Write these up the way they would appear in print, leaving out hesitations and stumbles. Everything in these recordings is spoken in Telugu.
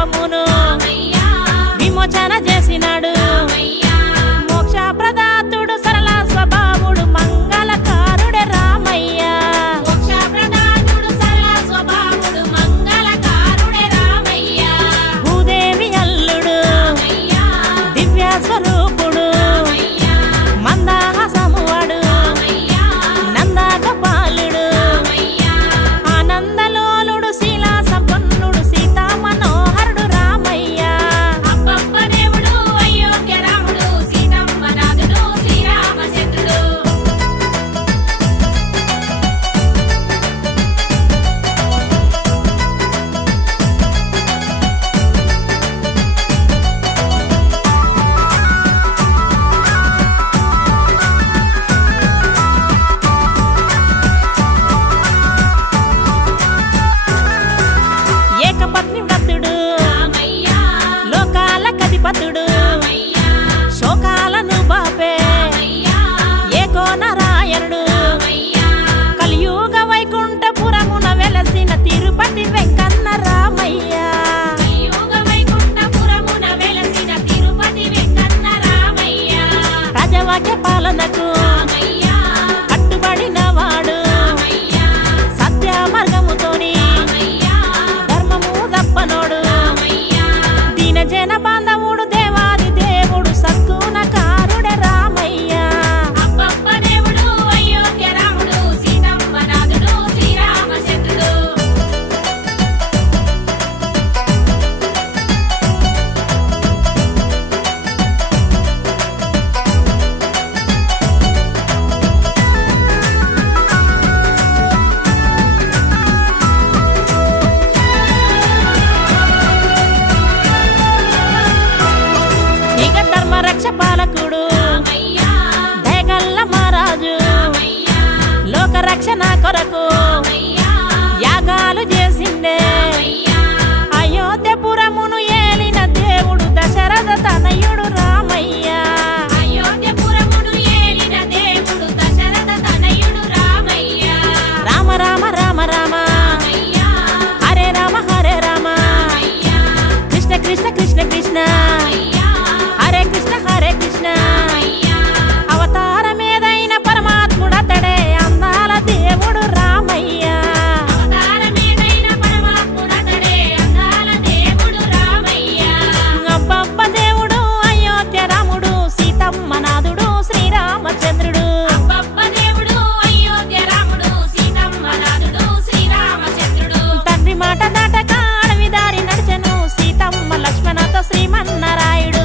పాపమును విమోచన చేసినాడు. మోక్ష ప్రదాతుడు సరళ స్వభావుడు మంగళకారుడే రామయ్య. భూదేవి అల్లుడు దివ్య స్వరూపుడు మందహాసమువాడు నందగోపాలుడు ఆనందలోలుడు శీలా సంపన్నుడు సీతా మనోహరుడు రామయ్య. ఏకపత్ని వ్రతుడు లోకాల కధిపతుడు శోకాలను బాపే ఏకో నారాయణుడు కలియుగ వైకుంఠపురమున వెలసిన తిరుపతి వెంకన్న రామయ్య. ప్రజవాక్య పాలనకు కట్టుబడిన వాడు సత్య మార్గముతోని ధర్మము తప్పనోడు దీన జన బాంధవుడు దేవాది దేవుడు సద్గుణకారుడే రామయ్య. ఇక ధర్మరక్ష పాలకుడు దయగల్ల మహారాజు లోకరక్షణ కొరకు యాగాలు చేసిండే అయోధ్యపురమును ఏలిన దేవుడు దశరథ తనయుడు రామయ్య. రామ రామ రామ రామ హరే రామ హరే రామ కృష్ణ కృష్ణ కృష్ణ కృష్ణ హరే కృష్ణ హరే కృష్ణ అవతారమేదైన పరమాత్ముడతడే అందాల దేవుడు రామయ్య. అబ్బబ్బ దేవుడు అయోధ్య రాముడు సీతమ్మ నాథుడు శ్రీరామచంద్రుడు. తండ్రి మాట దాటక అడవి దారి నడిచెను సీతమ్మ లక్ష్మణతో శ్రీమన్నారాయుడు.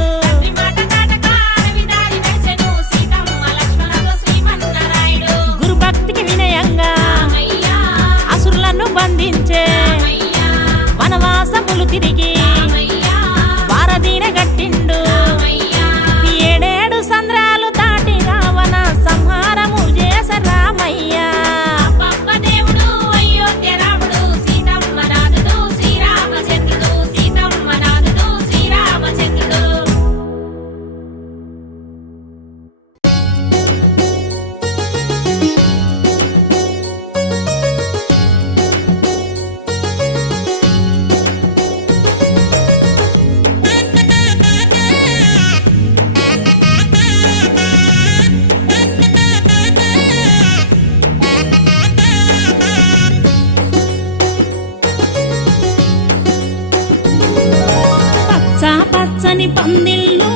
గురు భక్తికి వినయంగా అసురులను బంధించే వనవాసములు తిరిగి వారదీన గట్టిండు. ఏడేడు సంద్రాలు దాటి రావణ సంహారము చేసే రామయ్య. పచ్చని పందిళ్ళు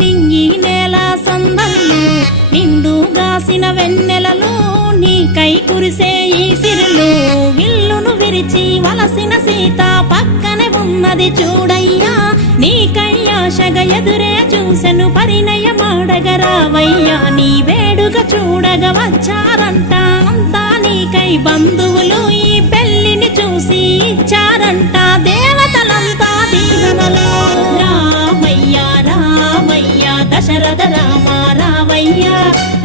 నింగి నేల సందళ్ళు నిండుగాసిన వెన్నెలలు నీకై కురిసే ఈ సిరులు విల్లును విరిచి వలసిన సీత పక్కనే ఉన్నది చూడయ్యా. నీకై ఆశగా ఎదురే చూసెను పరిణయమాడగ రావయ్యా. నీ వేడుక చూడగ వచ్చారంట అంతా నీకై బంధువులు ఈ పెళ్లిని చూసి ఇచ్చారంట దేవతలంతా దీవెనలు. రామయ్య రామయ్య దశరథ రామ రామయ్య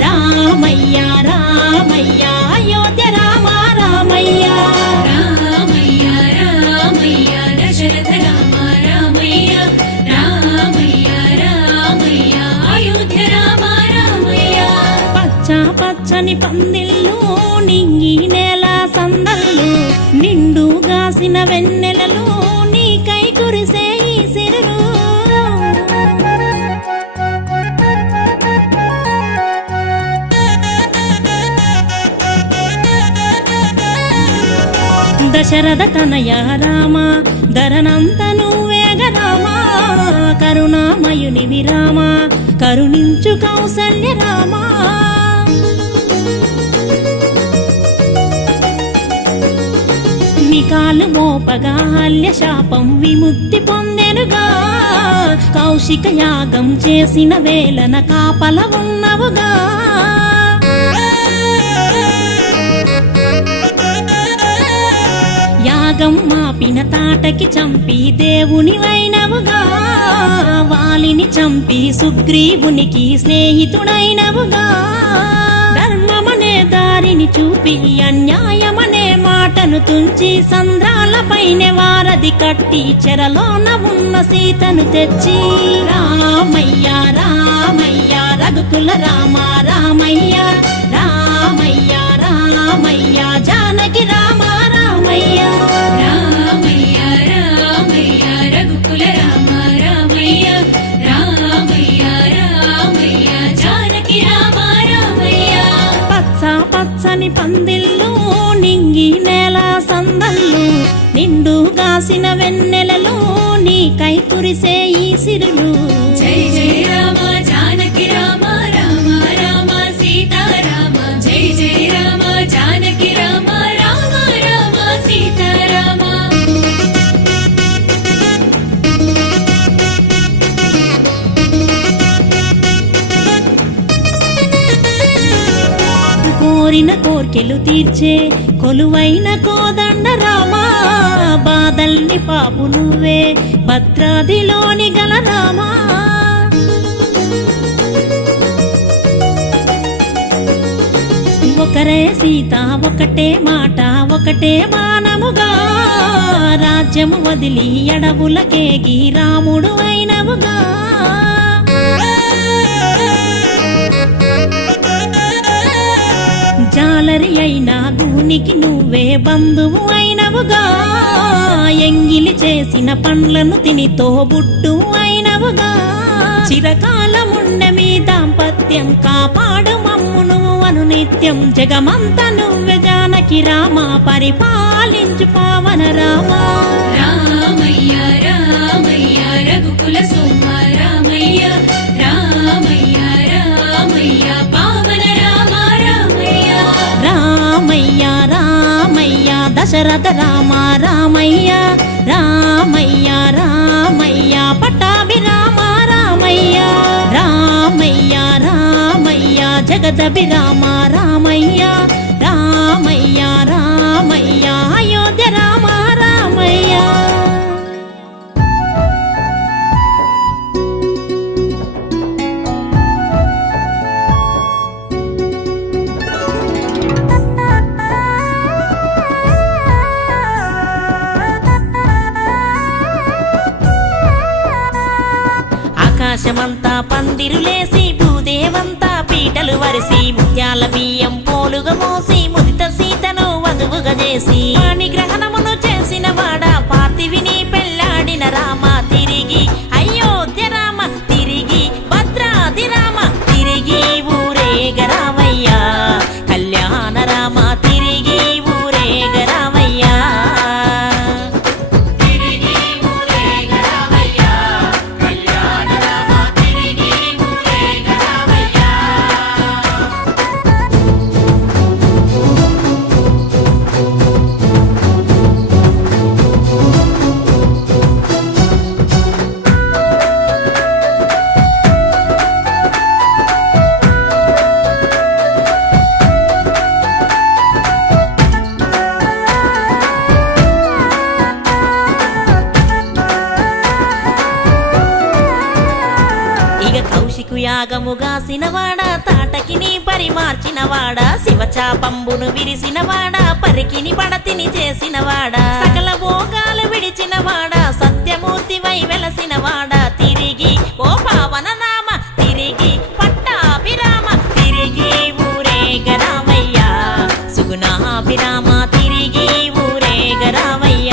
రామయ్య రామయ్య అయోధ్య రామ రామయ్య. రామయ్య రామయ్య దశరథ రామ రామయ్య రామయ్య రామయ్య అయోధ్య రామ రామయ్య. పచ్చ పచ్చని పందిళ్ళు నింగి నేల సందళ్ళు నిండుగాసిన వెన్నెలలు నీకై కురిసే దశరథ తనయ రామ ధరనంత నువ్వేగ రామ కరుణామయుని విరామ కరుణించు కౌసల్య రామ నికాలు మోపగా హల్య శాపం విముక్తి పొందెనుగా కౌశిక యాగం చేసిన వేళన కాపల ఉన్నవుగా యాగం మాపిన తాటకి చంపి దేవుని వైనవుగా వాలిని చంపి సుగ్రీవునికి స్నేహితుడైనవుగా ధర్మమనే దారిని చూపి అన్యాయమనే మాటను తుంచి సంద్రాలపైనే వారధి కట్టి చెరలోన ఉన్న సీతను తెచ్చి రామయ్య రామయ్య రఘుకుల రామ రామయ్య రామయ్య రామయ్య జానకి రామ రామయ్య రామయ్య రామయ్య రఘుకుల రామ రామయ్య రామయ్య రామయ్య జానకి రామ రామయ్య పచ్చ పచ్చని పందిళ్ళు నింగి నేల సందళ్ళు నిండు గాసిన వెన్నెలలు నీకై కురిసే ఈ సిరులు జై జై రామ జానకి రామ రామ రామ సీతారామ జై జై రామ జానకి రామ రామ రామ సీతారామ కోరిన కోర్కెలు తీర్చే కొలువైన కోదండ రామా బాదల్ని పాపు నువ్వే భద్రాదిలోని గల రామా ఒకరే సీత ఒకటే మాట ఒకటే బాణముగా రాజ్యము వదిలి అడవులకేగి రాముడు అయినవుగా జాలరి అయినా గూనికి నువ్వే బంధువు అయినవుగా ఎంగిలి చేసిన పండ్లను తిని తోబుట్టు అయినవుగా చిరకాలముండె మీ దాంపత్యం కాపాడు మమ్మును అను నిత్యం జగమంత నువ్వే జానకి రామ పరిపాలించు పావన రామ రామయ్య రామయ్య రఘుకుల సోమ రామయ్య రామయ్య రామయ్య పావన రామ రామయ్య రామయ్య రామయ్య దశరథ రామ రామయ్య రామయ్య రామయ్య పట్టాభి రామ రామయ్య రామయ్య రామయ్య జగదభి రామ రామయ్య రామయ్య రామయ్య అయోధ్య రామ రామయ్య ఆకాశమంతా పందిరులేసి భూదేవంతా పీటలు వరిసి ముత్యాల బియ్యం పోలుగా మోసి ముదిత సీతను వధువుగా చేసి నిగ్రహణమును చేసిన వాడ పార్థివిని పెళ్ళాడిన రామ తిరిగి అయోధ్య రామ తిరిగి భద్రాది రామ తిరిగి ఊరేగ రామయ్య కళ్యాణ రామ తిరిగి ఊరేగ రామయ్య యాగముగాసినవాడ తాటకిని పరిమార్చినవాడ శివచాపంబును విరిసినవాడ పరికిని పడతిని చేసినవాడ సకల భోగాలు విడిచినవాడ సత్యమూర్తివై వెలసినవాడ తిరిగి ఓ పావన నామ తిరిగి పట్టాభిరామ తిరిగి ఊరేగ రామయ్య సుగుణాభిరామ తిరిగి ఊరేగ రామయ్య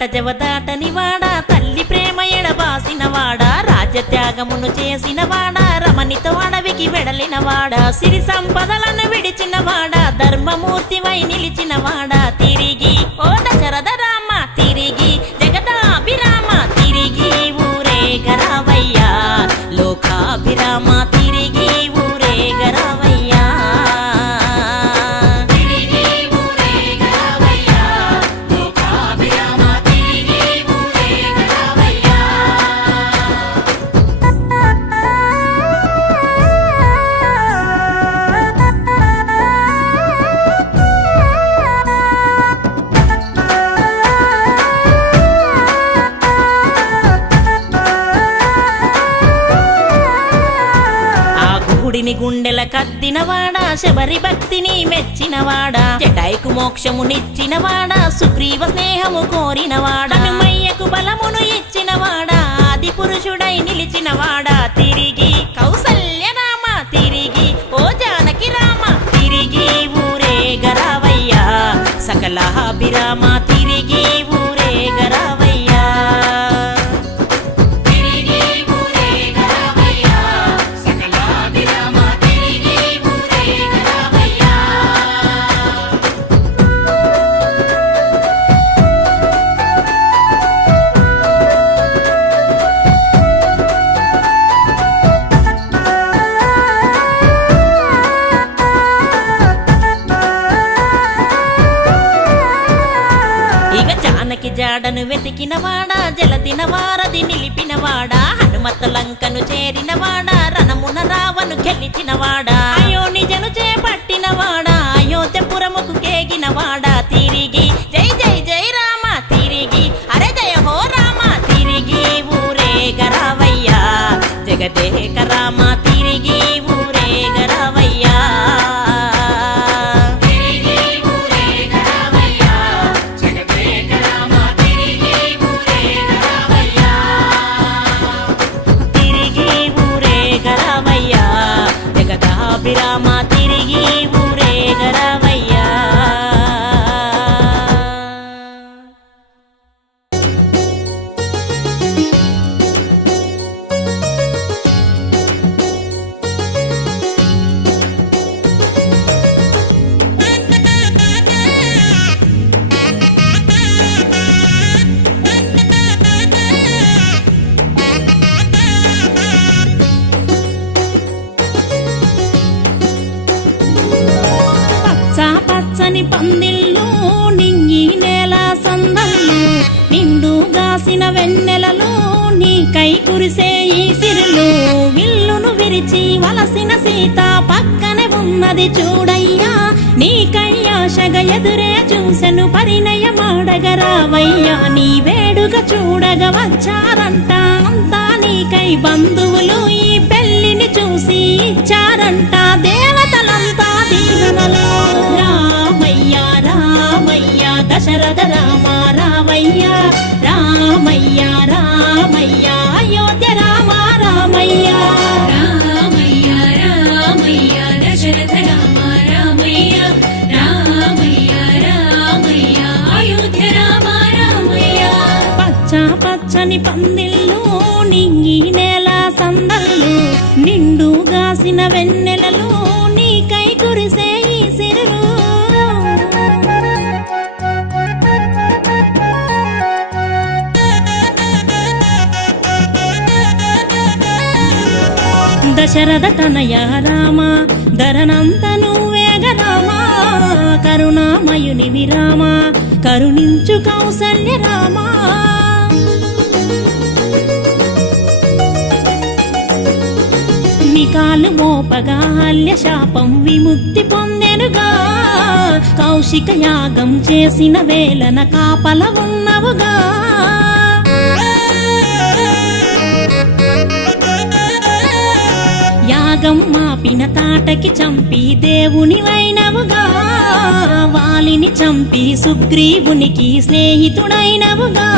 కంట జవదాటని వాడా, తల్లి ప్రేమ ఎడబాసిన వాడా, రాజ్యత్యాగమును చేసిన వాడా, రమణితో అడవికి వెడలిన వాడా, సిరి సంపదలను విడిచిన వాడా, ధర్మమూర్తివై నిలిచిన వాడా, తిరిగి ఓ దశరథ రామ, తిరిగి జగదాభిరామ, తిరిగి ఊరేగరావయ్యా లోకాభిరామ, తిరిగి ఊరేగరావయ్యా. గుడిని గుండెల కద్దినవాడా, శబరి భక్తిని మెచ్చినవాడా, జటాయికు మోక్షమునిచ్చినవాడా, సుగ్రీవ స్నేహము కోరినవాడా, హనుమయ్యకు బలమును ఇచ్చినవాడా, ఆది పురుషుడై నిలిచినవాడా, తిరిగి కౌసల్య రామ, తిరిగి ఓ జానకి రామ, తిరిగి ఊరేగరావయ్యా సకలాభిరామ, తిరిగి ఊరేగరావయ్యా. జాడను వెతికినవాడా, జలదిన వారధి నిలిపినవాడా, హనుమత లంకను చేరినవాడా, రణమున రావను గెలిచినవాడా, అయోనిజను చేపట్టినవాడా, అయోధ్యపురముకు కేగినవాడా, తిరిగి జై జై జై రామ, తిరిగి అరే జయ హో రామ, తిరిగి ఊరేగరావయ్యా జగదేక రామ, తిరిగి ఊరేగరావయ్యా. జగదాభిరామ, తిరిగి ఊరేగరావయ్యా. పచ్చని పందిళ్ళు నింగి నేల సందళ్ళు, నిండుగాసిన వెన్నెలలో నీకై కురిసే ఈ సిరులు, విల్లును విరిచి వలసిన సీత పక్కనే ఉన్నది చూడయ్యా, నీకై ఆశగా ఎదురే చూసెను పరిణయమాడగరావయ్యా, నీ వేడుక చూడగ వచ్చారంట అంతా నీకై బంధువులు, ఈ పెళ్లిని చూసి ఇచ్చారంట దేవతలంతా దీవెనలు. రామయ్య రామయ్య దశరథ రామ రామయ్య, రామయ్య రామయ్య అయోధ్య రామ రామయ్య, రామయ్య రామయ్య దశరథ రామ రామయ్య, రామయ్య రామయ్య అయోధ్య రామ రామయ్య. పచ్చ పచ్చని పందిళ్ళు నింగి నేల సందళ్ళు, నిండుగాసిన వెన్నెలలో నీకై కురిసే ఈ సిరులు. దశరథ తనయ రామ, ధరనంత నువ్వేగ రామ, కరుణామయుని విరామ, కరుణించు కౌసల్య రామ. నికాలు మోపగా హల్య శాపం విముక్తి పొందెనుగా, కౌశిక యాగం చేసిన వేళన కాపల ఉన్నవుగా, యాగం మాపిన తాటకి చంపి దేవుని వైనవుగా, వాలిని చంపి సుగ్రీవునికి స్నేహితుడైనవుగా,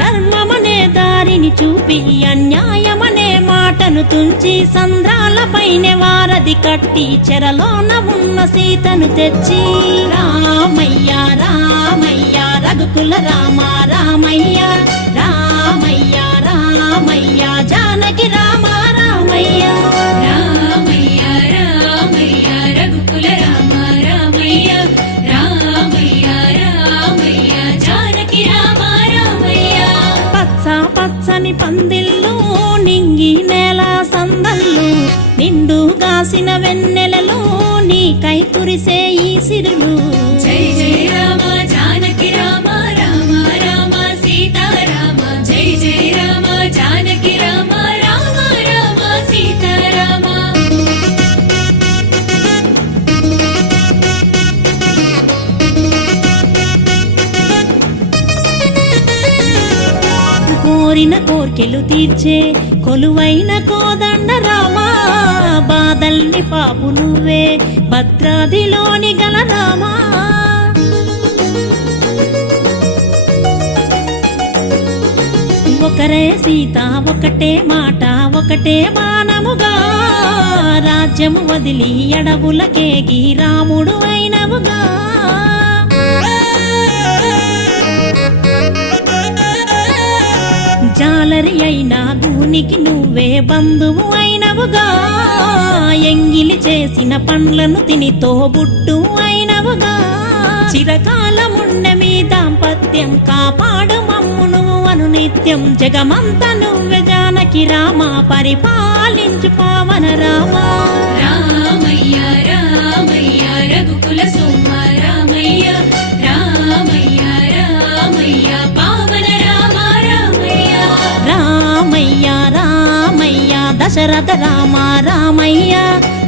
ధర్మమనే దారిని చూపి అన్యాయమనే మాటను తుంచి, సంద్రాలపైనే వారధి కట్టి చెరలోన ఉన్న సీతను తెచ్చి, రామయ్య రామయ్య రఘుకుల రామ రామయ్య రామయ్య రామయ్య జానకి రామ రామయ్య రామయ్య రామయ్య రఘుకుల రామ రామయ్య రామయ్య రామయ్య జానకి రామ రామయ్య పచ్చ పచ్చని పందిళ్ళు నింగి నేల సందళ్ళు నిండు గాసిన వెన్నెలలో నీకై కురిసే ఈ సిరులు జై జై రామ జానకి రామ రామ రామ సీతారామ జై జై రామ జానకి రామ రామ రామ సీతారామ కోరిన కోర్కెలు తీర్చే కొలువైన కోదండ రామా బాదల్ని పాపు నువ్వే భద్రాదిలోని గల రామా ఒకరే సీత ఒకటే మాట ఒకటే బాణముగా రాజ్యము వదిలి అడవులకేగి రాముడు అయినవుగా జాలరి అయినా గూనికి నువ్వే బంధువు అయినవుగా ఎంగిలి చేసిన పండ్లను తిని తోబుట్టు అయినవుగా చిరకాలముండె మీ దాంపత్యం కాపాడు మమ్మును అనునిత్యం జగమంత నువ్వే జానకి రామ పరిపాలించు పావన రామ రామయ్య రామయ్య రఘుకుల సోమ రామయ్య రామయ్య రామయ్య పావన రామ రామయ్య రామయ్య రామయ్య దశరథ రామ రామయ్య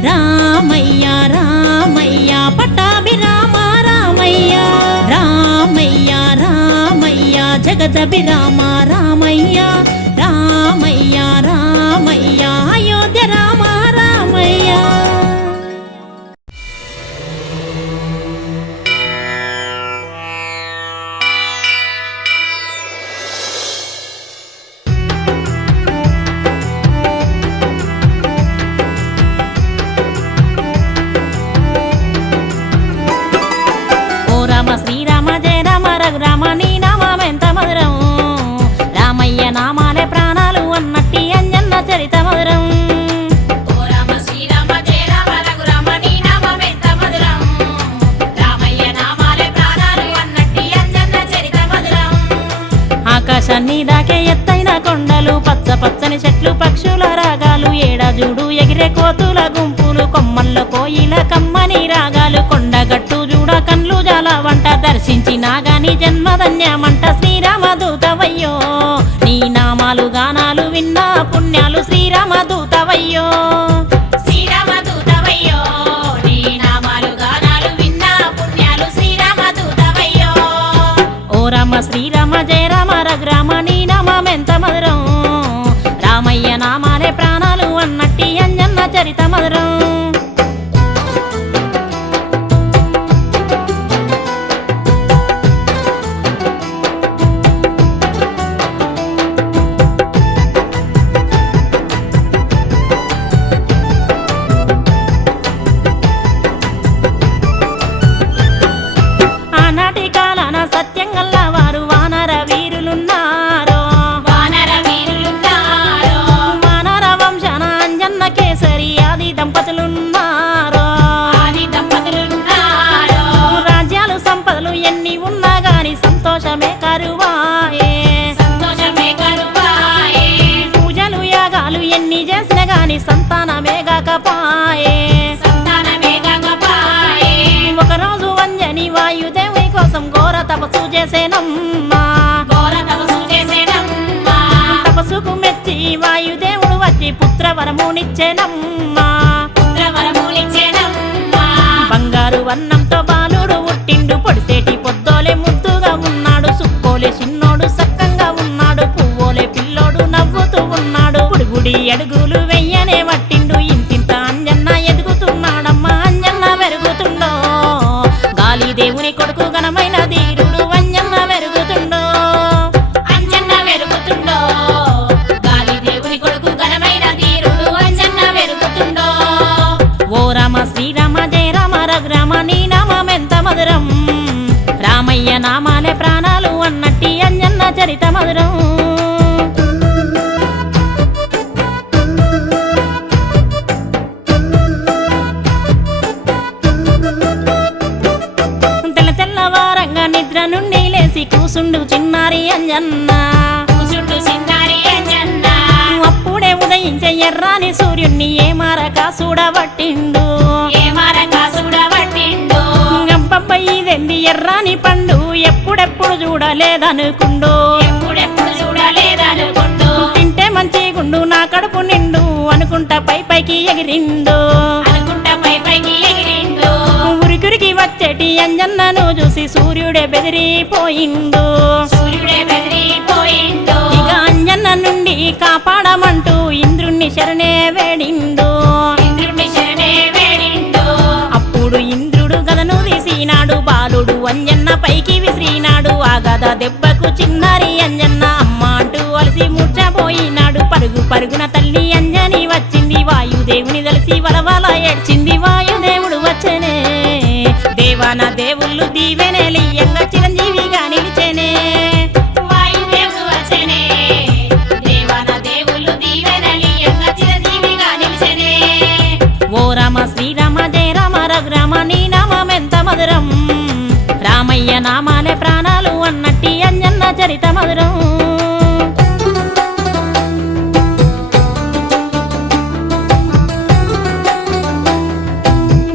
రామయ్య రామయ్య పట్టాభి రామ రామయ్య రామయ్య రామయ్య జగదభి రామ రామయ్య రామయ్య రామయ్య అయోధ్య రామ రామయ్య శ్రీరామ జయ రామ రఘురామ నీ నామెంత మధురం రామయ్య నామాలే ప్రాణాలు అన్నట్టి అంజన్న చరిత మధురం ఓ రామ శ్రీరామ జయ రామ రఘురామ నీ నామెంత మధురం రామయ్య నామాలే ప్రాణాలు అన్నట్టి అంజన్న చరిత మధురం ఆకాశాన్ని దాకే ఎత్తైన కొండలు పచ్చ పచ్చని చెట్లు పక్షుల రాగాలు ఏడాజుడు ఎగిరే కోతుల గుంపులు కొమ్మల్లో కోయిల కమ్మని రాగాలు కొండగట్టు చూడ కండ్లు జాల వంట దర్శించినా గాని జన్మధన్యమంట శ్రీరామ దూతవయ్యో నీ నామాలు గానాలు విన్నా పుణ్యాలు శ్రీరామ దూతవయ్యో శ్రీరామ దూతవయ్యో నీ నామాలు గానాలు విన్నా పుణ్యాలు శ్రీరామ దూతవయ్యో ఓ రామ శ్రీరామ జయ రామ రఘురామ నీ నామెంత మధురం రామయ్య నామాలే ప్రాణాలు అన్నట్టి అంజన్న చరిత మధురం ఆనాటి కాలాన సత్యంగల్లా వారు వానర వీరులున్నారు వానర వీరులున్నారు వానర వంశన అంజన్న కేసరి ఆది దంపతులున్నారు ఆది దంపతులున్నారు రాజ్యాలు సంపదలు ఎన్ని ఉన్నా గాని సంతోషమే కరువాయే సంతోషమే కరువాయే పూజలు యాగాలు ఎన్ని చేసిన గాని సంతానమే కాకపాయే సంతానమే కాకపాయే ఒకరోజు అంజని వాయుదేవి కోసం ఘోర తపస్సు చేసేనమ్మా ఘోర తపస్సు చేసేనమ్మా తపస్సుకు మెచ్చి వాయుదేవుడు వచ్చి పుత్రవరమునిచ్చేనమ్మా పుత్రవరములిచ్చేనమ్మా బంగారు వర్ణంతో బాలుడు పుట్టిండు పొడిసేటి పొద్దోలే ముద్దుగా ఉన్నాడు సుక్కోలే చిన్నోడు సక్కంగా ఉన్నాడు పువ్వోలే పిల్లోడు నవ్వుతూ ఉన్నాడు బుడిబుడి అడుగులు వెయ్యనే పట్టిండు ఇంతింత అంజన్న ఎదుగుతున్నాడమ్మా అంజన్న మెరుగుతుండో గాలి దేవుని కొడుకు ఘనమైన ధీరుడు అంజన్న మెరుగుతుండో అంజన్న వెరుగుతుండో గాలి దేవుని కొడుకు ఘనమైన ధీరుడు అంజన్న వెరుగుతుండో ఓ రామ శ్రీరామ జయ రామ రఘురామ నీ నామెంత మధురం రామయ్య నామాలే ప్రాణాలు చరిత మధురం. తెల్లవారంగా నిద్ర నుండి లేసి కూసుండు చిన్నారి అంజన్న, కూసుండు చిన్నారి అంజన్న. అప్పుడే ఉదయించే ఎర్రాని సూర్యుణ్ణి ఏ మారక చూడబట్టిండు, ఏ మారక చూడబట్టిండు. గంపబ్బ ఇదెంది ఎర్రాని పండు ఎప్పుడెప్పుడు చూడలేదనుకుండు, ఎప్పుడెప్పుడు చూడలేదనుకుండు. తింటే మంచి గుండు నా కడుపు నిండు అనుకుంటా పై పైకి ఎగిరిండు, అనుకుంటా పై పైకి ఎగిరిండు. ఉరికురికి వచ్చేటి అంజన్నను చూసి సూర్యుడే బెదిరిపోయిండు, సూర్యుడే బెదిరిపోయిండు. ఇక అంజన్న నుండి కాపాడమంటూ ఇంద్రుణ్ణి శరణే వేడిండు, ఇంద్రుణ్ణి శరణే వేడిండు. అప్పుడు ఇంద్రుడు గదను తీసినాడు, బాలుడు అంజన్న పైకి విసిరినాడు. ఆ గద దెబ్బకు చిన్నారి అంజన్న అమ్మ అంటూ అలసి మూర్చపోయినాడు. పరుగు పరుగున తల్లి అంజని వచ్చింది, వాయుదేవుని కలిసి వలవల ఏడ్చింది. వాయుదేవుడు వచ్చనే దేవాన దేవుళ్ళు దీవెనలియంగా చిరంజీవిగా నిలిచెనే, వాయుదేవుడు వచ్చనే దేవాన దేవుళ్ళు దీవెనలియంగా చిరంజీవిగా నిలిచెనే. ఓ రామ శ్రీరామ జయ రామ రఘురామ నీ నామమెంత మధురం, రామయ్య నామాలే ప్రాణాలు అన్నట్టి అంజన్న చరిత మధురం.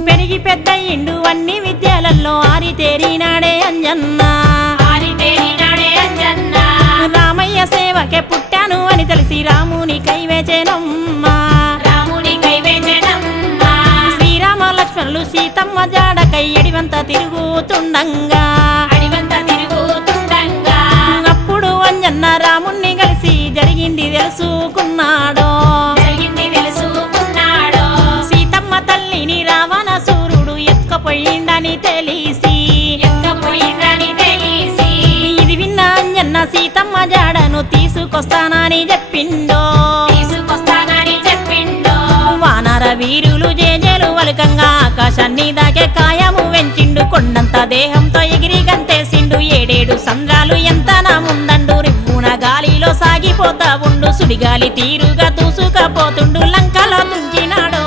పెరిగి పెద్దయిండు అన్ని విద్యలలో ఆరితేరినాడే అంజన్న, ఆరితేరినాడే అంజన్న. రామయ్య సేవకే పుట్టాను అని తెలిసి రాముని కైవేచెనమ్మా, రాముని కైవేచెనమ్మా. శ్రీరామ లక్ష్మణులు సీతమ్మ జాడకై ఎడివంత తిరుగుతుండంగా, అడివంత తిరుగుతుండంగా. అప్పుడు అంజన్న రాముణ్ణి కలిసి జరిగింది తెలుసుకున్నాడో, జరిగింది తెలుసుకున్నాడో. సీతమ్మ తల్లిని రావణ సూర్యుడు ఎత్తుకుపోయిండని తెలిసి, ఎత్తుకుపోయిందని తెలిసి. ఇది విన్న అంజన్న సీతమ్మ జాడను తీసుకొస్తానని చెప్పిండో, తీసుకొస్తానని చెప్పిండో. వానర వీరులు జేజేలు వలకంగా ఆకాశాన్ని దాకే కాయము వెంచిండు. కొండంత దేహంతో ఎగిరి గంతేసిండు, 7 సంద్రాలు ఎంత నా ముందండు. రివ్వున గాలిలో సాగిపోతా ఉండు, సుడిగాలి తీరుగా దూసుకపోతుండు. లంకలో తుంచినాడో,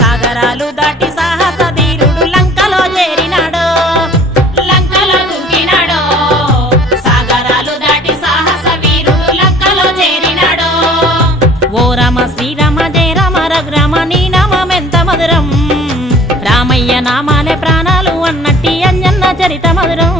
సాగరాలు దాటి సాహస ధీరుడు లంకలో చేరినాడో, లంకలో దుంకినాడో, సాగరాలు దాటి సాహస వీరుడు లంకలో చేరినాడో. ఓ రామ శ్రీరామ జయ రామ రఘురామ నీ నామమెంత మధురం, రామయ్య నామాలే ప్రాణాలు అన్నట్టి అంజన్న చరిత మధురం.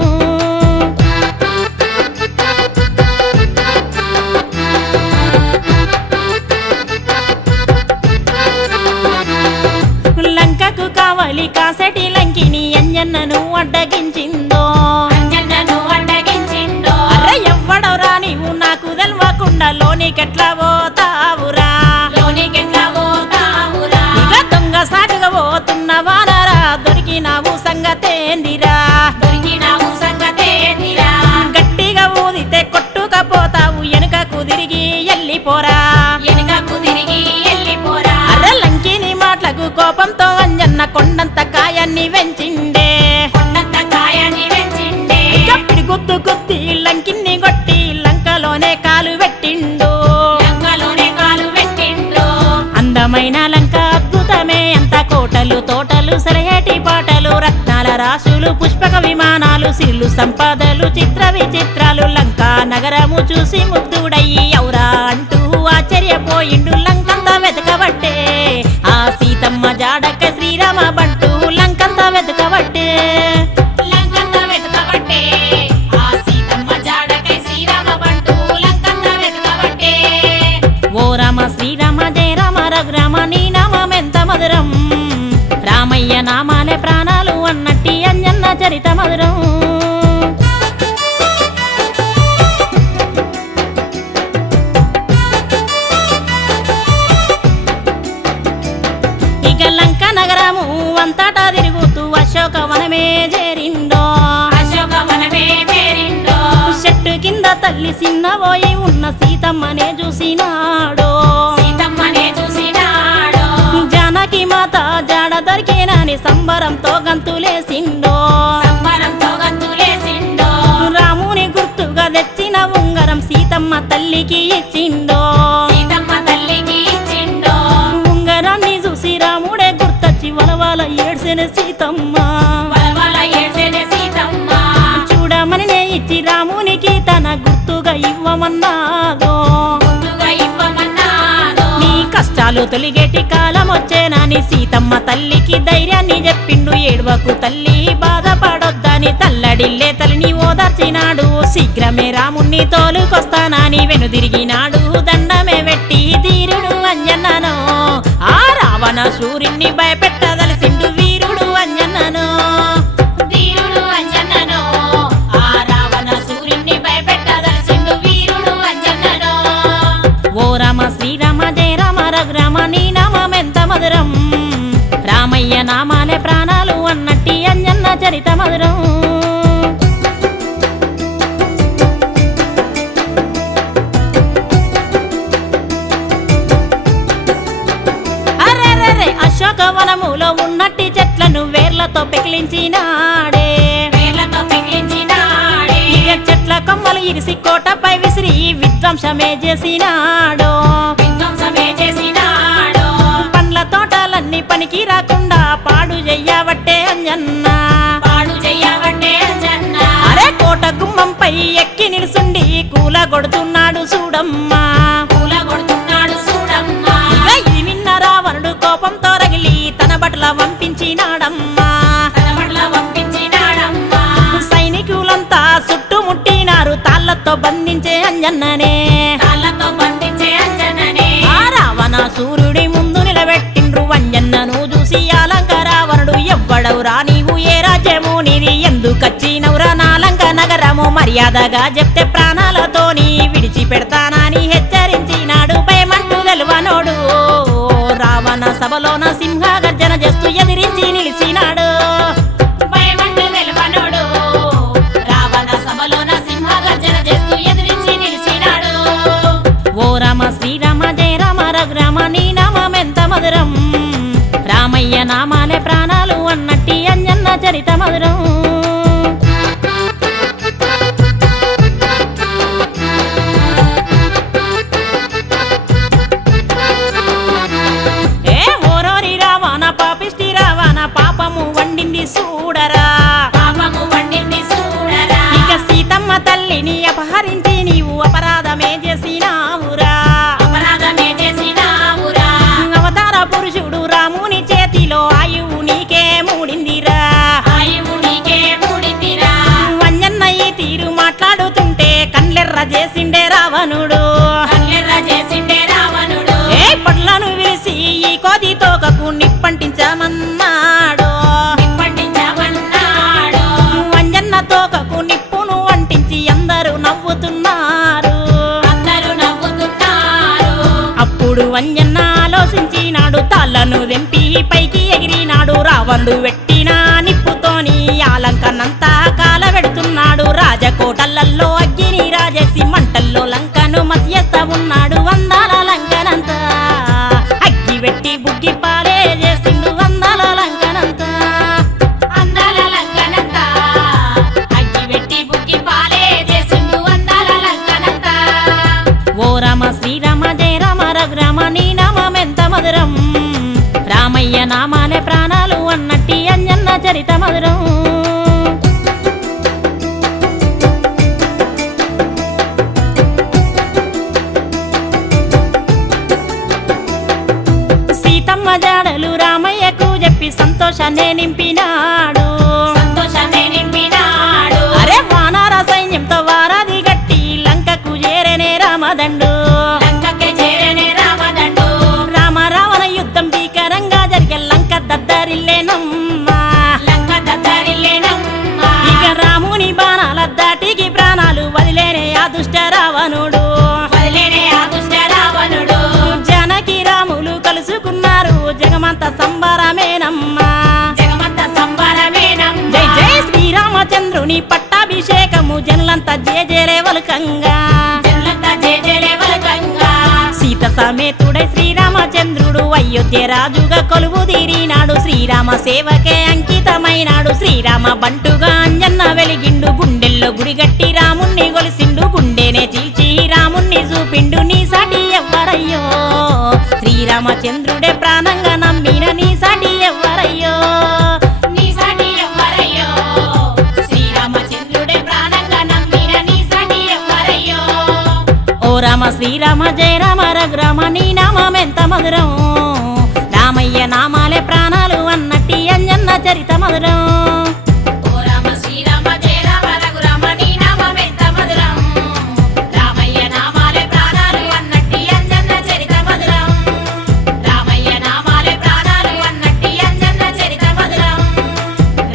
లంకకు కావాలి కాసటి లంకిని అంజన్నను అడ్డగించిందో, అంజన్నను అడ్డగించిండో. అరే ఎవ్వడవురా నీవు నాకు తెలవకుండా లోనికెట్లా పోతావురా, లోనికెట్లా పోతావురా. ఇక దొంగ సాటుగా పోతున్న వానరా దొరికినావు సంగతేందిరా, దొరికినావు సంగతేందిరా. గట్టిగా ఊదితే కొట్టుకపోతావు వెనుకకు తిరిగి ఎల్లిపోరా. వెనుకకు తిరిగి ఎల్లిపోరా. అర్ర లంకిని మాటలకు కోపంతో అంజన్న కొండంత కాయాన్ని వెంచిండే, కొండంత కాయాన్ని వెంచిండే. కప్పిడి గుద్దు గుద్ది లంకిని కొట్టి లంకలోనే కాలు పెట్టిండు, లంకలోనే కాలు పెట్టిండ్రు. అందమైన లంక అద్భుతమే అంత కోటలు తోటలు సలహేటి పాటలు రత్నాల రాశులు పుష్పక విమానాలు సిల్లు సంపదలు చిత్ర విచిత్రాలు. లంకా నగరము చూసి ముగ్ధుడయ్యి ఔరా అంటూ ఆశ్చర్యపోయిండు. లంకంతా వెతకబట్టే ఆ సీతమ్మ జాడక శ్రీరామ బంటూ లంకంతా వెతకబట్టే, లంకంతా వెతకబట్టే ఆ సీతమ్మ జాడకై శ్రీరామ బంటూ లంకంతా వెతకబట్టే. ఓ రామ శ్రీరామ జయ రామ రఘురామ నీ నామమెంత మధురం, రామయ్య నామాలే ప్రాణాలు అన్నట్టి అంజన్న చరిత మధురం. ఇక లంక నగరము అంతటా తిరుగుతూ అశోకవనమే చేరిండో, అశోకవనమే చేరిండో. చెట్టు కింద తల్లి చిన్నబోయి ఉన్న సీతమ్మనే చూసినాడో, సీతమ్మనే చూసినాడో. జానకి మాత జాడ దొరికేనని సంబరంతో గంతులేసిండో, సంబరంతో గంతులేసిండో. రాముని గుర్తుగా తెచ్చిన తల్లికి ఇచ్చిండో సీతమ్మ తల్లికి ఇచ్చిండో ఉంగరాన్ని చూసి రాముడే గుర్తొచ్చి వలవాల ఏడ్సెన సీతమ్మ వలవల ఏడ్చెనే సీతమ్మ చూడమని నే ఇచ్చి రామునికి తన గుర్తుగా ఇవ్వమన్నాదో ముందుగా ఇవ్వమన్నాదో నీ కష్టాలు తొలిగేటి కాలం వచ్చేనని సీతమ్మ తల్లికి ధైర్యాన్ని చెప్పిండు ఏడ్వకు తల్లి బాధపడొద్దని తల్లడిల్లే తల్లిని ఓదార్చినాడు శీఘ్రమే రాముణ్ణి తోలుకొస్తానని వెనుదిరిగినాడు దండమే వెట్టి ధీరుడు అంజన్నను ఆ రావణ సూర్యుణ్ణి భయపెట్టదలసిండు వీరుడు అంజన్నను ధీరుడు అంజన్నను ఆ రావణ సూర్యుణ్ణి భయపెట్టదలసిండు వీరుడు అంజన్నను ఓ రామ శ్రీరామ జయ రామ రఘురామ నీ నామమెంత మధురం రామయ్య నామాలే ప్రాణాలు అన్నట్టి అంజన్న చరిత మధురం అరెరెరె అశోకవనములో ఉన్నట్టి చెట్లను వేర్లతో పెకిలించినాడే వేర్లతో పెకిలించినాడే ఇక చెట్ల కొమ్మలు ఇరిసి కోటపై విసిరి విధ్వంసమే చేసినాడో విధ్వంసమే చేసినాడో పండ్ల తోటలన్నీ పనికి రాకుండా పాడు చెయ్యవట్టే అంజన్న పాడు చెయ్యవట్టే అంజన్న అరే కోట గుమ్మంపై ఎక్కి నిలుసుండి కూల కొడుతున్నాడు చూడమ్మా పూల కొడుతున్నాడు చూడమ్మా ఇక ఇది విన్న రావణుడు కోపంతో రగిలి తన బట్టల వంపించినాడమ్మా తన పట్ల పంపించినాడమ్మా సైనికులంతా చుట్టుముట్టినారు తాళ్లతో బంధించే అంజన్ననే తాళ్ళతో బంధించే అంజన్ననే ఆ రావణ సూర్యుడి ముందు నిలబెట్టిండ్రు అంజన్నను చూసి ఆలంక రావణుడు ఎవ్వడవురా నీవు ఏ రాజ్యము నీది ఎందుకచ్చినవురా నాలంక నగరము మర్యాదగా చెప్తే ప్రాణాలతోని విడిచిపెడతానని హెచ్చరించినాడు భయమంటూ వెలువనోడు రావణ సభలోన సింహ గర్జన చేస్తూ ఎదిరించి నిలిచినాడు భయమంటూ వెలువనోడు రావణ సభలోన సింహ గర్జన చేస్తూ ఎదిరించి నిలిచినాడు ఓ రామ శ్రీరామ జయ రామ రఘురామ నీ నామమెంత మధురం రామయ్య నామాలే ప్రాణాలు అన్నట్టి అంజన్న చరిత మధురం ఏ ఓరోరి రావణ పాపిష్టి రావణ పాపము వండింది చూడరా పాపము వండింది చూడరా ఇక సీతమ్మ తల్లిని అపహరించి నీవు అపరాధమే చేసినావురా అపరాధమే చేసినావురా అవతార పురుషుడు రాముని చేతిలో ఆయువు నీకే మూడిందిరా ఆయువు నీకే మూడిందిరా అంజన్న ఈ తీరు మాట్లాడుతుంటే కండ్లెర్ర చేసిండే రావణుడు కల్లెర్ర చేసిండే రావణుడు ఏ పట్లను విరిసి ఈ కోది తోకకు నిప్పంటించామన్నాడు నిప్పంటించమన్నాడు అంజన్న తోకకు నిప్పును అంటించి అందరూ నవ్వుతున్నారు అందరూ నవ్వుతున్నారు అప్పుడు అంజన్న ఆలోచించినాడు తాళ్ళను తెంపి పైకి ఎగిరినాడు రావణుడు వెట్టిన నిప్పుతోని ఆలంకనంతా కాలబెడుతున్నాడు రాజకోటలల్లో అగ్గిని రాజేసి మంటల్లో లంకను మధ్యస్థ ఉన్నాడు వందల లంకనంతా అగ్గి వెట్టి బుగ్గి పాలే చేసిండు వందల లంకనంతా అందాల లంకనంతా అగ్గి పెట్టి బుక్కి పాలే చేసిండు అందాల లంకనంతా ఓ రామ శ్రీరామ జయ రామ రఘురామ నీ నామమెంత మధురం రామయ్య నామాలే ప్రాణాలు అన్నట్టి అంజన్న చరిత మధురం సీతమ్మ జాడలు రామయ్యకు చెప్పి సంతోషాన్ని నింపినాడు సంతోషాన్ని నింపినాడు అరే వానర సైన్యంతో వారాది గట్టి లంకకు చేరనే రామదండు లంకకే చేరనే రామదండు రామ రావణ యుద్ధం భీకరంగా జరిగే లంక దద్దరిల్లేనమ్మా లంక దద్దరిల్లేనమ్మా ఇక రాముని బాణాల దాటికి ప్రాణాలు వదిలేనే ఆ దుష్ట రావణుడు వదిలేనే ఆ దుష్ట రావణుడు జానకి రాములు కలుసుకున్నారు జగమంత సంబరమేనమ్మా జగమంత సంబరమేనమ్మా జై జై శ్రీరామచంద్రుని పట్టాభిషేకము జనులంతా జేజేలే వలకంగా జనులంతా జేజేలే వలకంగా సీత సమేతుడై శ్రీరామచంద్రుడు అయోధ్య రాజుగా కొలువు తీరినాడు శ్రీరామ సేవకే అంకితమైనాడు శ్రీరామ బంటుగా అంజన్న వెలిగిండు గుండెల్లో గుడిగట్టి రాముణ్ణి గొలిసిండు గుండెనే చీల్చి రాముణ్ణి చూపి శ్రీరామచంద్రుడే ప్రాణంగా నమ్మిన నీ సాటి ఎవ్వరయ్యో నీ సాటి ఎవ్వరయ్యో శ్రీరామచంద్రుడే ప్రాణంగా నమ్మిన నీ సాటి ఎవ్వరయ్యో ఓ రామ శ్రీరామ జయ రామ రఘురామ నీ నామం ఎంత మధురం రామయ్య నామాలే ప్రాణాలు అన్నట్టి అంజన్న చరిత మధురం ఓ రామ శ్రీరామ జయ రామ రఘురామ నీ నామం ఎంత మధురం రామయ్య నామాలే ప్రాణాలు అన్నట్టి అంజన్న చరిత మధురం రామయ్య నామాలే ప్రాణాలు అన్నట్టి అంజన్న చరిత మధురం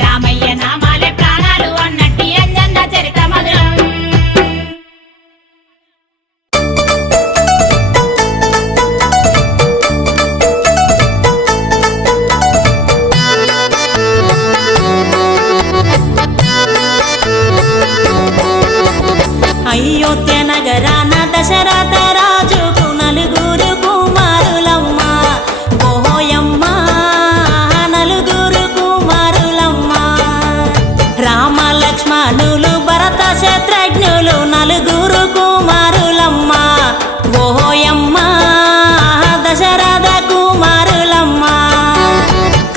రామయ్య నామాలే ప్రాణాలు అన్నట్టి అంజన్న చరిత మధురం అయోధ్య నగరాన దశరథ రాజుకు నలుగురు కుమారులమ్మ ఓయమ్మ నలుగురు కుమారులమ్మ రామ లక్ష్మణులు భరత శత్రుఘ్నులు నలుగురు కుమారులమ్మ ఓయమ్మ దశరథ కుమారులమ్మ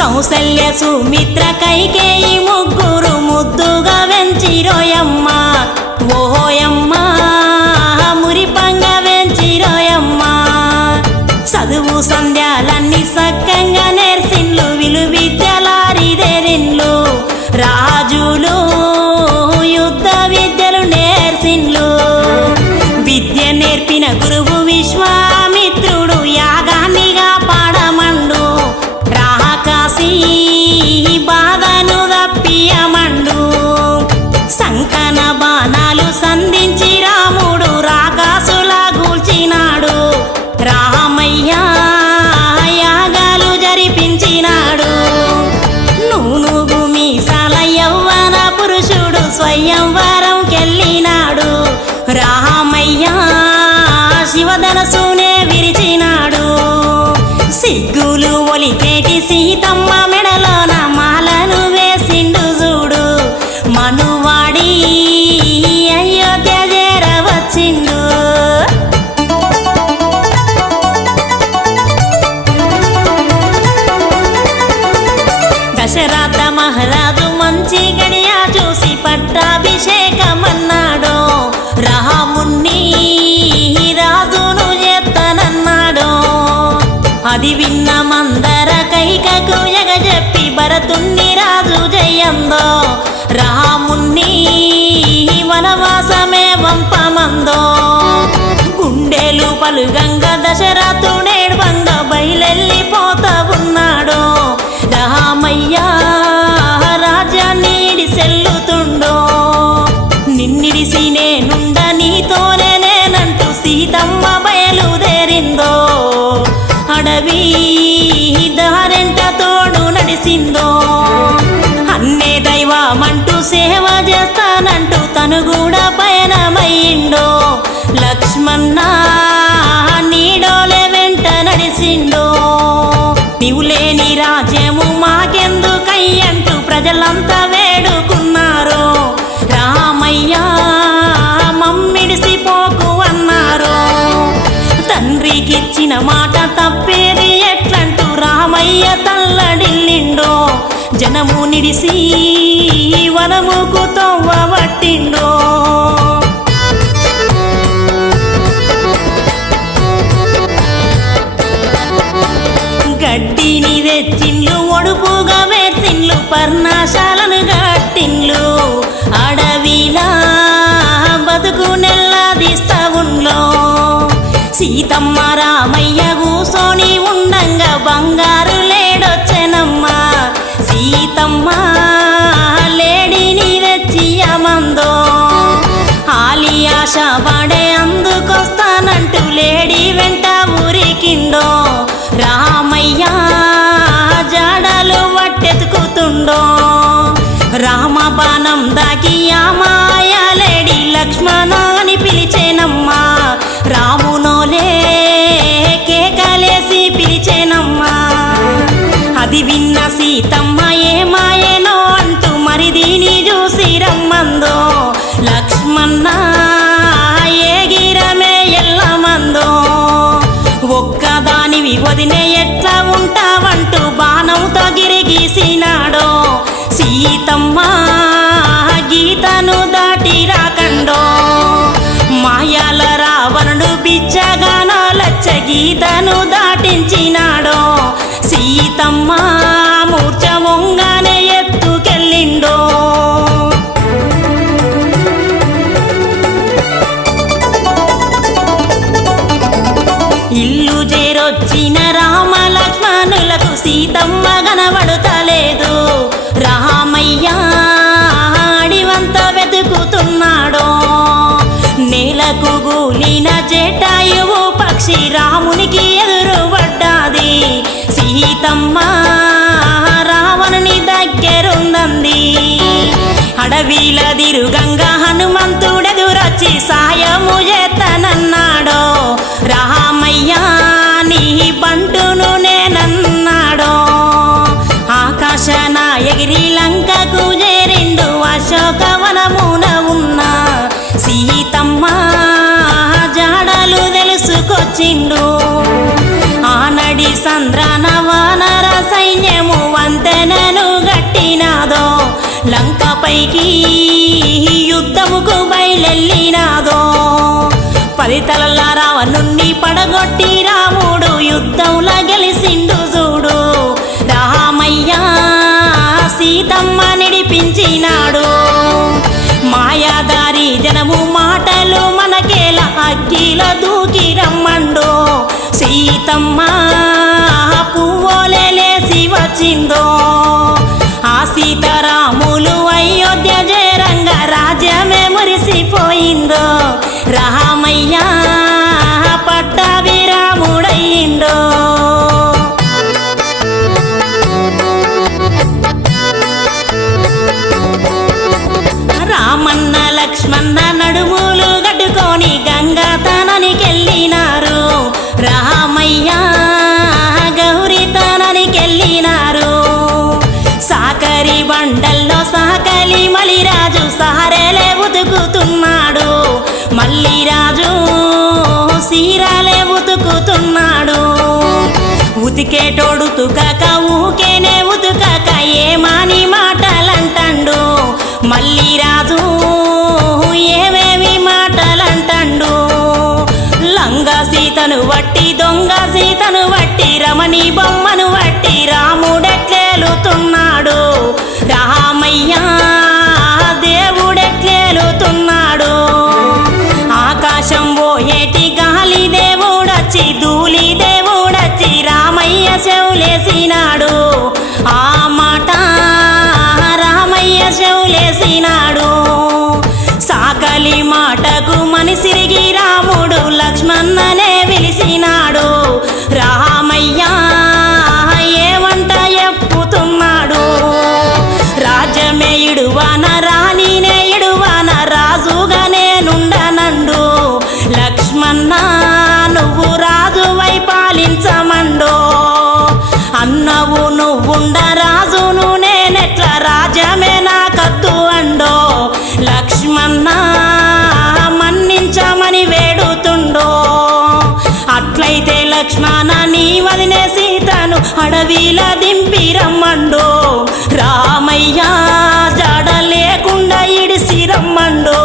కౌసల్య సుమిత్ర కైకేయి ముగ్గురు ముద్దుగా వెంచిరోయమ్మ ఓయమ్మ మురిపంగ వెంచిరోయమ్మ చదువు సంధ్యాలన్నీ సక్కంగా నేర్సిండ్లు విలు విద్యలారిదేరిండ్లు రాజులు యుద్ధ విద్యలు నేర్సిండ్లు విద్య నేర్పిన గురువు విశ్వామిత్రుడు యాగాన్నిగా పాడమండు రాకాసి బాధను తప్పియమండు సంకన బాణాలు సంధించి రాముడు రాకాసుల గూల్చినాడు రామయ్య యాగాలు జరిపించినాడు నూనుగు మీసాల యవ్వన పురుషుడు స్వయంవరం కెళ్ళినాడు రామయ్య శివధనసునే విరిచినాడు సిగ్గులు ఒలికేటి సీతమ్మ మెడలోన మాలను వేసిండు చూడు మనువాడి అయోధ్య చేరవచ్చిండు దశరథ మహారాజు మంచి గడియ చూసి పట్టాభిషేకమన్నాడు రాముణ్ణి రాజును చేస్తానన్నాడు అది విన్న మందర కైకకు ఎగజెప్పి భరతుణ్ణి రాజు జయందో రాముణ్ణి వనవాసమే వంపమందో గుండెలు పలుగంగ దశరథుడేడ్వంగ బయలెళ్ళిపోతా ఉన్నాడు రామయ్య రాజ్యాన్ని ఇడిసెల్లుతుండో నిన్నిడిసి నేనుండ నీతోనే నేనంటూ సీతమ్మ బయలుదేరిందో అడవి దారెంట తోడు నడిసిందో అన్నే దైవమంటూ సేవ చేస్తానంటూ తను కూడా పయనమయ్యిండో లక్ష్మణ నీడోలే వెంట నడిసిండో నీవు లేని రాజ్యము మాకెందుకయ్యంటూ ప్రజలంతా వేడుకున్నారు రామయ్య మమ్మిడిసిపోకు అన్నారు తండ్రికిచ్చిన మాట తప్పేది ఎట్లంటూ రామయ్య తల్లడిల్లిండో జనము నిడిసి వనముకు తవ్వబట్టిండో గడ్డిని తెచ్చిండ్లు ఒడుపుగా వేసిండ్లు పర్ణశాలను గట్టిండ్లు అడవిలా బతుకు నెల్లదిస్తా ఉండ్లో సీతమ్మ రామయ్య కూసోని ఉండంగా బంగారు లేడొచ్చెనమ్మ సీతమ్మ లేడిని తెచ్చియమందో ఆలి ఆశ పడే అందుకొస్తానంటూ లేడి వెంట ఊరికిండో రామయ్య జాడలు వట్టెతుకుతుండో రామ బాణం దాకి మాయ లేడి లక్ష్మణ అని పిలిచేనమ్మా రామునోలే కేకలేసి పిలిచేనమ్మా అది విన్న సీతమ్మ ఏమాయనో అంటూ మరి దీని చూసి రమ్మందో లక్ష్మణ ఏగిరమే ఎల్లమందో ఒక్కదానివి వదినే సీతమ్మ గీతను దాటి రాకండో మాయాల రావణుడు బిచ్చగానో లచ్చ గీతను దాటించినాడో సీతమ్మ మూర్ఛ వంగానే ఎత్తుకెళ్ళిండో ఇల్లు చేరొచ్చిన రామ లక్ష్మణులకు సీతమ్మ కనబడుతలేదు రామయ్య అడివంత వెతుకుతున్నాడో నేలకు గూలిన జటాయువు పక్షి రామునికి ఎదురుపడ్డాది సీతమ్మ రావణుని దగ్గరుందంది అడవిల దిరుగంగా హనుమంతుడెదురొచ్చి సాయము చేతనన్నాడో రామయ్య నీ బంటును నేనన్నాడో ఆకాశన ఎగిరి లంకకు చేరిండు అశోకవనమున ఉన్న సీతమ్మ జాడలు తెలుసుకొచ్చిండు ఆనడి సంద్రాన వానర సైన్యము వంతెనను గట్టినాదో లంకపైకి యుద్ధముకు బయలెళ్ళినాదో 10 తలల రావణుణ్ణి పడగొట్టి రాముడు యుద్ధంలో గెలిసిండు చూడు రామయ్య సీతమ్మ నిడిపించినాడు మాయాదారి జనము మాటలు మనకేలా అగ్గిలో దూకి రమ్మండో సీతమ్మ పువ్వులే లేసి వచ్చిందో ఆ సీతారాములు అయోధ్య చేరంగ రాజ్యమే మురిసిపోయిందో రామయ్య పట్టాభిరాముడయ్యిండో రామన్న లక్ష్మణ నడుములు గట్టుకొని గంగా తననికెళ్ళినారు రామయ్య గౌరీ తననికెళ్ళినారు సాకరి బండల్లో సాకలి మలిరాజు సహరేలే ఉతుకుతున్నాడు మల్లిరాజు సీరాలే ఉతుకుతున్నాడు ఉతికేటోడు తుకక ఊకేనే ఉతుకక ఏమాని మాటలంటాడు మల్లిరాజు ఏమేమి మాటలంటాడు లంగా సీతను వట్టి దొంగ సీతను వట్టి రమణి బొమ్మను వట్టి రాముడెట్లేలుతున్నాడు రామయ్య దేవుడెట్లేలుతున్నాడు ఆకాశం పోయేటి గాలి దేవుడొచ్చి ధూళి దేవుడొచ్చి రామయ్య చెవులేసినాడు ఆ మాట రామయ్య చెవులేసినాడు సాకలి మాటకు మనిసిరిగి రాముడు లక్ష్మణనే పిలిచినాడు రామయ్య ఏమంట ఎప్పుతున్నాడు రాజ్యమే ఇడువాన రాణినే ఇడువాన రాజుగా నేనుండనండు లక్ష్మణ నువ్వు రాజువై పాలించమండో అన్నవు నువ్వుండ రాజును నేనెట్లా రాజ్యమే నాకద్దు అండో లక్ష్మణ మన్నించమని వేడుతుండో అట్లయితే లక్ష్మణ నీ వదినే సీతను అడవిలా దింపి రమ్మండో రామయ్య జాడ లేకుండా ఇడిసి రమ్మండో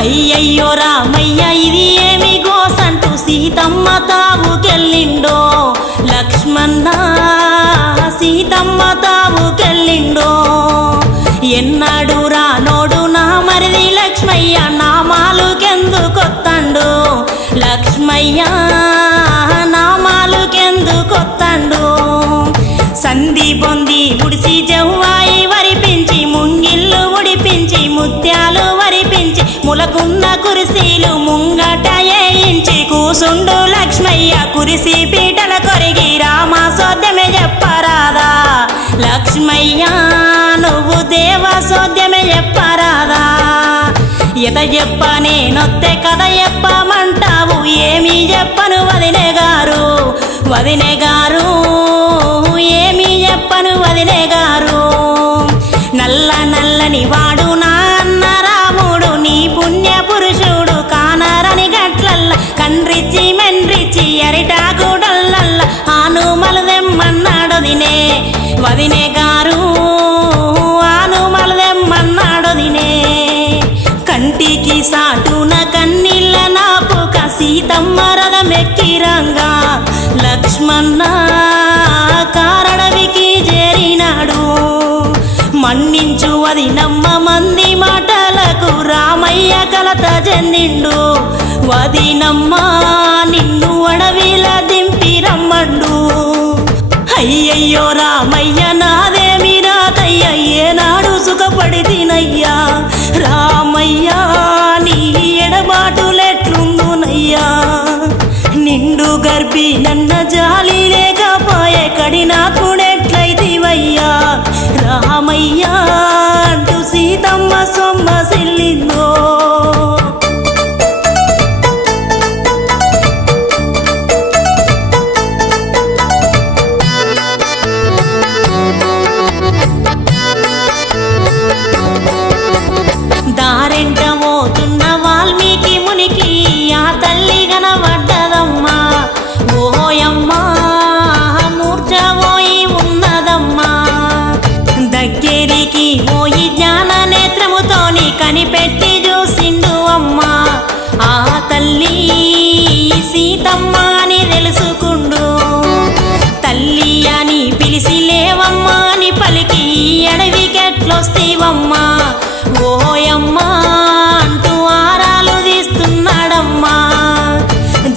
అయ్యయ్యో రామయ్య ఇది ఏమి గోసంటూ సీతమ్మ తావుకెళ్ళిండో లక్ష్మణ సీతమ్మ తావుకెళ్ళిండో ఎన్నాడు రానోడు నా మరిది లక్ష్మయ్య నామాలుకెందుకొత్తండు లక్ష్మయ్య నామాలుకెందుకొత్తండు సంధి పొంది ఉడిసి జవ్వాయి వరిపించి ముంగిళ్ళు ఉడిపించి ముత్యాలు వరిపించి ములకున్న కురిసీలు ముంగట ఏయించి కూసుండు లక్ష్మయ్య కురిసి పీటల కొరిగి రామసోద్యమే చెప్పరాదా లక్ష్మయ్య నువ్వు దేవసోద్యమే చెప్పరాదా ఎత చెప్ప నేనొత్తే కథ చెప్పమంటావు ఏమీ చెప్పను వదినే గారు ఏమీ చెప్పను వదినే గారు నల్ల నల్లని వాడు నా అన్న రాముడు నీ పుణ్య పురుషుడు కానరని గట్లల్ల కండ్రిచ్చి మెండ్రిచ్చి అరిటాకుడల్లల్ల ఆనుమలదెమ్మన్నాడొదినే వదినే గారు ఆనుమలదెమ్మన్నాడొదినే కంటికి సాటున కన్నీళ్ళ నాపుక సీతమ్మ రథమెక్కిరంగా లక్ష్మణ కారడవికి చేరినాడు మన్నించు వదినమ్మ మంది మాటలకు రామయ్య కలత చెందిండు వదినమ్మ నిన్ను అడవిల దింపి రమ్మండు అయ్యయ్యో రామయ్య నాదేమి రాతయ్య ఏనాడు సుఖపడి తినయ్యా రామయ్య నీ ఎడబాటులెట్లుందునయ్యా నిండు గర్భి నన్న జాలి లేకపోయే కడినాకుడెట్లయితివయ్యా రామయ్య అంటూ సీతమ్మ సొమ్మసిల్లిందో దారెంట పోతున్న వాల్మీకి మునికి ఆ తల్లి కనబడ్డదమ్మా ఓయమ్మా మూర్ఛపోయి ఉన్నదమ్మా దగ్గరికి పోయి జ్ఞాన నేత్రముతోని కనిపెట్టి చూసిండు అమ్మా ఆ తల్లి సీతమ్మ అని తెలుసుకుండు తల్లి అని పిలిచి లేవమ్మా అని పలికి అడవికెట్లొస్తీవమ్మా ఓయమ్మా అంటూ ఆరాలు తీస్తున్నాడమ్మా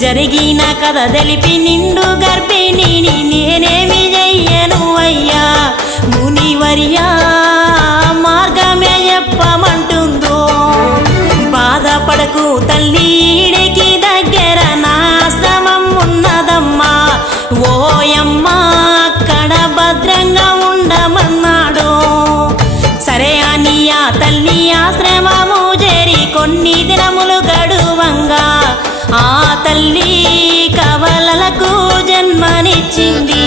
జరిగిన కథ తెలిపి నిండు గర్భిణిని నేనేమి చెయ్యను అయ్యా మునివర్యా మార్గమే చెప్పమంటుందో బాధపడకు తల్లి ఈడికి దగ్గర నా ఆశ్రమం ఉన్నదమ్మా ఓయమ్మా అక్కడ భద్రంగా ఉండమన్నాడు సరే అని ఆ తల్లి ఆశ్రమము చేరి కొన్ని దినములు గడువంగా ఆ తల్లి కవలలకు జన్మనిచ్చింది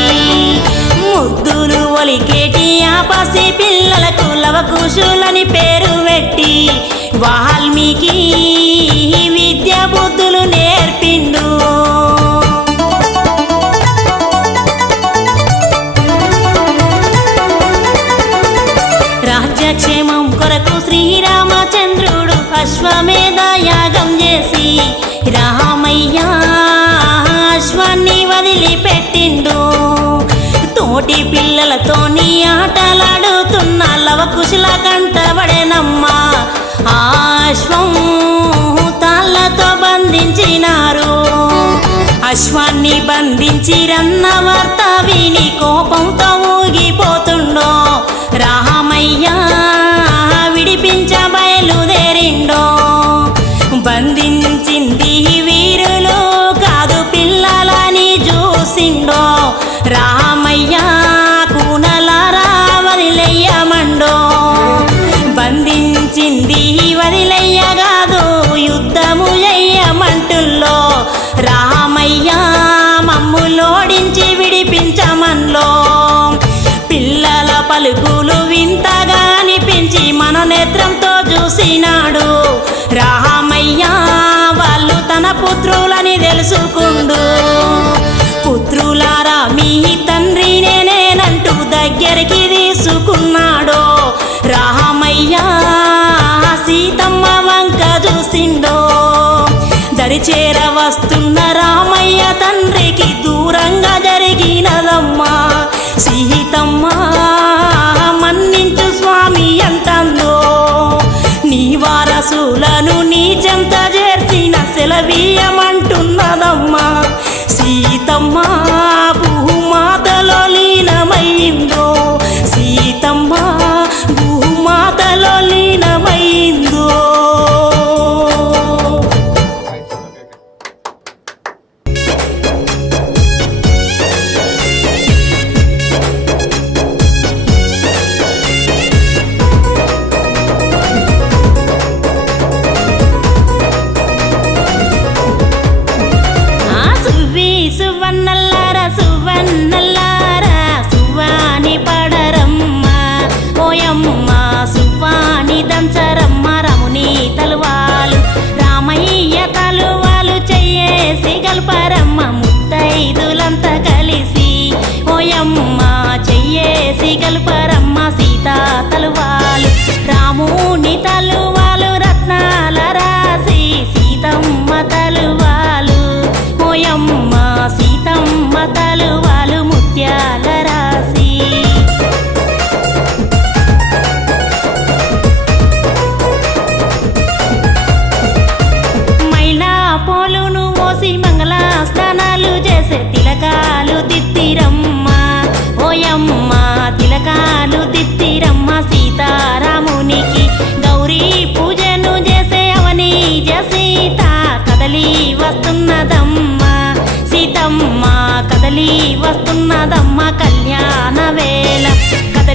ముద్దులు ఒలికేటి ఆ పసి పిల్లలకు లవకుశులని పేరు పెట్టి వాల్మీకి విద్య బుద్ధులు నేర్పిండు రాజ్యక్షేమం కొరకు శ్రీరామచంద్రుడు అశ్వమేధ యాగం చేసి రామయ్య అశ్వాన్ని వదిలిపెట్టిండు తోటి పిల్లలతోని ఆటలాడుతున్న లవకుశుల కంటబడేనమ్మా ఆ అశ్వం తాళ్ళతో బంధించినారు అశ్వాన్ని బంధించి రన్న వార్త విని కోపంతో ఊగిపోతుండో రామయ్య విడిపించ బయలుదేరిండో బంధించింది వీరులు కాదు పిల్లలని చూసిండో రామయ్య కూనలారా వదిలెయ్యమండో బంధించింది వదిలెయ్యగాదు యుద్ధము చెయ్యమంటుల్లో రామయ్య మమ్ములోడించి విడిపించమన్లో పిల్లల పలుకులు వింతగా అనిపించి మనోనేత్రంతో చూసినాడు రామయ్య వాళ్ళు తన పుత్రులని తెలుసుకుండు పుత్రులారా మీ తండ్రి నేనంటూ దగ్గరికి తీసుకున్నాడో రామయ్య సీతమ్మ వంక చూసిండో దరిచేర వస్తున్న రామయ్య తండ్రికి దూరంగా జరిగినదమ్మా సీతమ్మ మన్నించు స్వామి అంటందో నీ వారసులను నీ చెంత చేర్చిన సెలవీయమంటున్నదమ్మా సీతమ్మ భూమాతలో లీనమైందో సీతమ్మ భూమాతలో లీనమైందో కల్పరమ్మ ముద్ద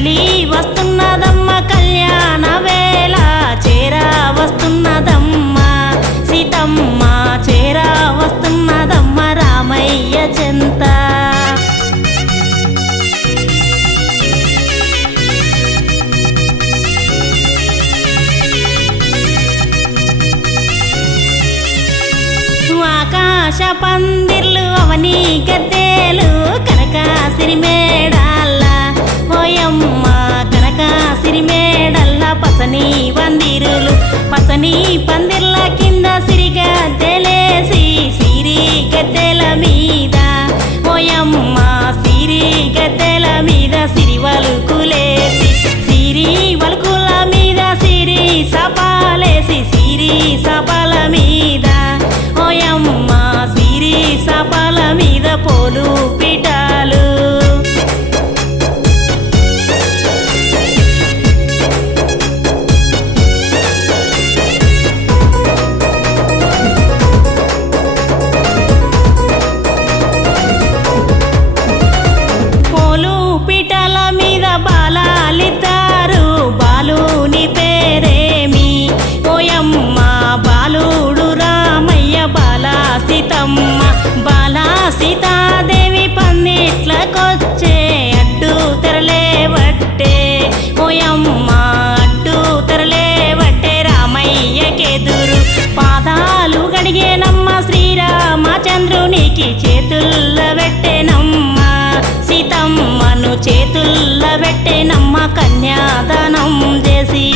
కదలి వస్తున్నదమ్మ కళ్యాణ వేళ చేరా వస్తున్నదమ్మ సీతమ్మ చేరా వస్తున్నదమ్మ రామయ్య చెంత ఆకాశ పందిర్లు అవని గద్దెలు కనకాసిరి మేడల్ల ఓయమ్మ కనకాసిరి మేడల్ల పసని పందిరులు పసని పందిర్ల కింద సిరి గద్దెలేసి సిరి గద్దెల మీద ఓయమ్మ సిరి గద్దెల మీద సిరి వలుకులేసి సిరి వలుకుల మీద సిరి సపాలేసి సిరి సపాల మీద ఓయమ్మ సిరి సపాల మీద పోలు పిటాలు పోలు పిటాల మీద బాలాలిద్దారు బాలుని పేరేమి ఓయమ్మ బాలుడు రామయ్య బాలా సీతమ్మ బాలా సీతాదేవి పందిట్లకొచ్చే అడ్డు తెరలేవట్టే ఓయమ్మ అడ్డు తెరలేవట్టే రామయ్యకెదురు పాదాలు గడిగేనమ్మ శ్రీరామచంద్రునికి చేతుల్ల పెట్టెనమ్మ సీతమ్మను చేతుల్ల పెట్టెనమ్మ కన్యాదానం చేసి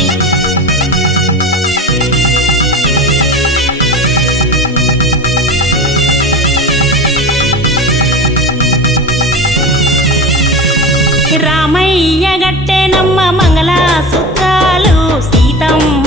రామయ్య గట్టెనమ్మ మంగళ సూత్రాలు సీతమ్మ